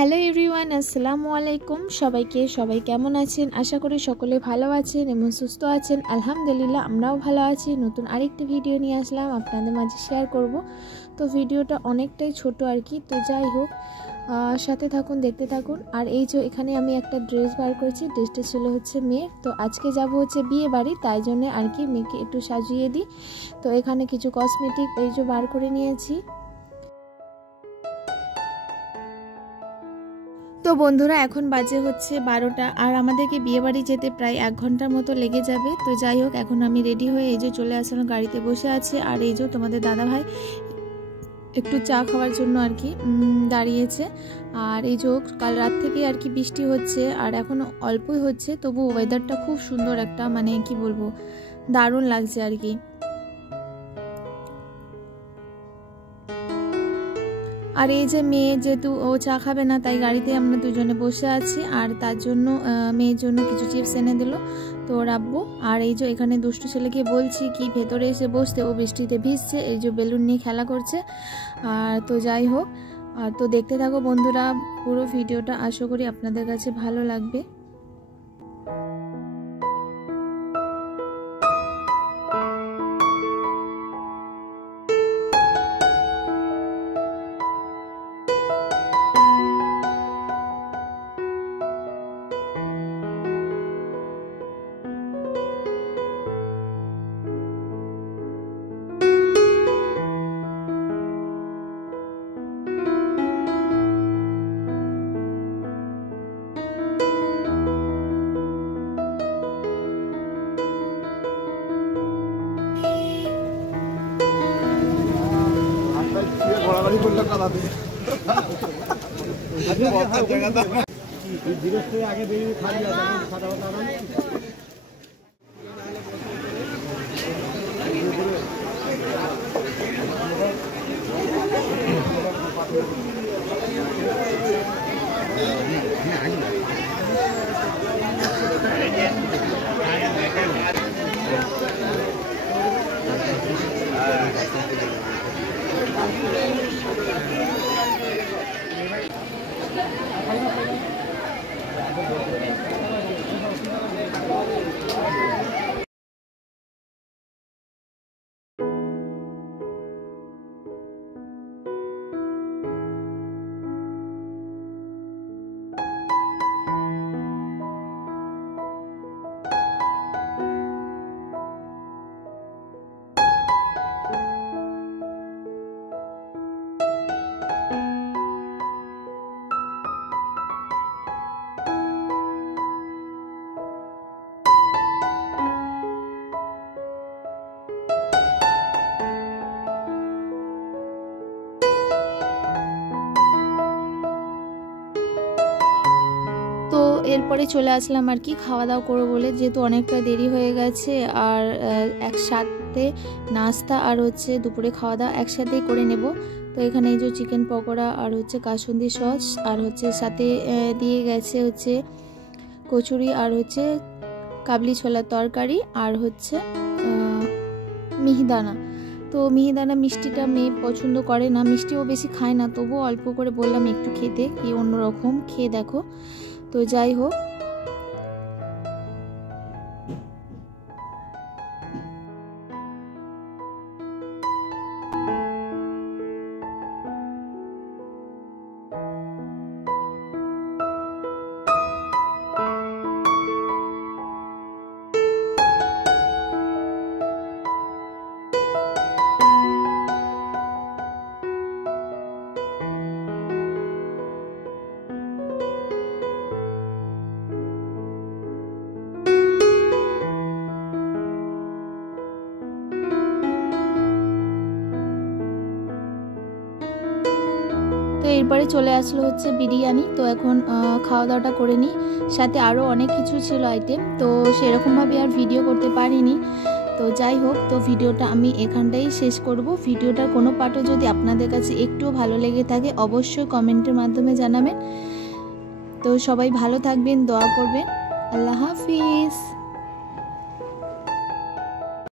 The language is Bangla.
হ্যালো এভরিওয়ান, আসসালামু আলাইকুম। সবাই কেমন আছেন? আশা করি সকলে ভালো আছেন এবং সুস্থ আছেন। আলহামদুলিল্লাহ, আমরাও ভালো আছি। নতুন আরেকটি ভিডিও নিয়ে আসলাম, আপনাদের মাঝে শেয়ার করব। তো ভিডিওটা অনেকটাই ছোট আর কি, তো যাই হোক সাথে থাকুন, দেখতে থাকুন। আর এই যে এখানে আমি একটা ড্রেস বার করেছি, ড্রেসটা ছিল হচ্ছে মেয়ের। তো আজকে যাব হচ্ছে বিয়ে বাড়ি, তাই জন্য আর কি মেয়েকে একটু সাজিয়ে দিই। তো এখানে কিছু কসমেটিক এই যে বার করে নিয়েছি। তো বন্ধুরা, এখন বাজে হচ্ছে 12টা, আর আমাদেরকে বিয়ে বাড়ি যেতে প্রায় 1 ঘন্টার মতো লেগে যাবে। তো যাই হোক, এখন আমি রেডি হয়ে এই যে চলে আসলাম, গাড়িতে বসে আছে। আর এই যে তোমাদের দাদা ভাই একটু চা খাওয়ার জন্য আর কি দাঁড়িয়েছে। আর এই যে কাল রাত থেকে আর কি বৃষ্টি হচ্ছে, আর এখন অল্পই হচ্ছে, তবু ওয়েদারটা খুব সুন্দর, একটা মানে কি বলবো, দারুণ লাগছে আর কি। আর এই যে মেয়ে, যেহেতু ও চা খাবে না, তাই গাড়িতে আমরা দুজনে বসে আছি। আর তার জন্য মেয়ের জন্য কিছু চিপস এনে দিল তো রাখবো। আর এই যে এখানে দুষ্টু ছেলেকে বলছি কি ভেতরে এসে বসতে, ও বৃষ্টিতে ভিজছে, এই যে বেলুন নিয়ে খেলা করছে। আর তো যাই হোক, আর তো দেখতে থাকো বন্ধুরা পুরো ভিডিওটা, আশা করি আপনাদের কাছে ভালো লাগবে। আগে বেরিয়ে খালি খাতা এরপরে চলে আসলাম আর কি খাওয়া দাওয়া করবো বলে, যেহেতু অনেকটা দেরি হয়ে গেছে। আর একসাথে নাস্তা আর হচ্ছে দুপুরে খাওয়া দাওয়া একসাথেই করে নেব। তো এখানে এই যে চিকেন পকোড়া আর হচ্ছে কাসুন্দি সস, আর হচ্ছে সাথে দিয়ে গেছে হচ্ছে কচুরি, আর হচ্ছে কাবলি ছোলার তরকারি, আর হচ্ছে মিহিদানা। তো মিহিদানা মিষ্টিটা মেয়ে পছন্দ করে না, মিষ্টিও বেশি খায় না, তবুও অল্প করে বললাম একটু খেতে, কি অন্যরকম, খেয়ে দেখো। তো যাই হোক, তো এরপরে চলে আসলো হচ্ছে বিরিয়ানি। তো এখন খাওয়া দাওয়াটা করে নিই, সাথে আরও অনেক কিছু ছিল আইটেম, তো সেরকমভাবে আর ভিডিও করতে পারিনি। তো যাই হোক, তো ভিডিওটা আমি এখানটাই শেষ করব। ভিডিওটার কোনো পার্টও যদি আপনাদের কাছে একটুও ভালো লেগে থাকে, অবশ্যই কমেন্টের মাধ্যমে জানাবেন। তো সবাই ভালো থাকবেন, দোয়া করবেন। আল্লাহ হাফিজ।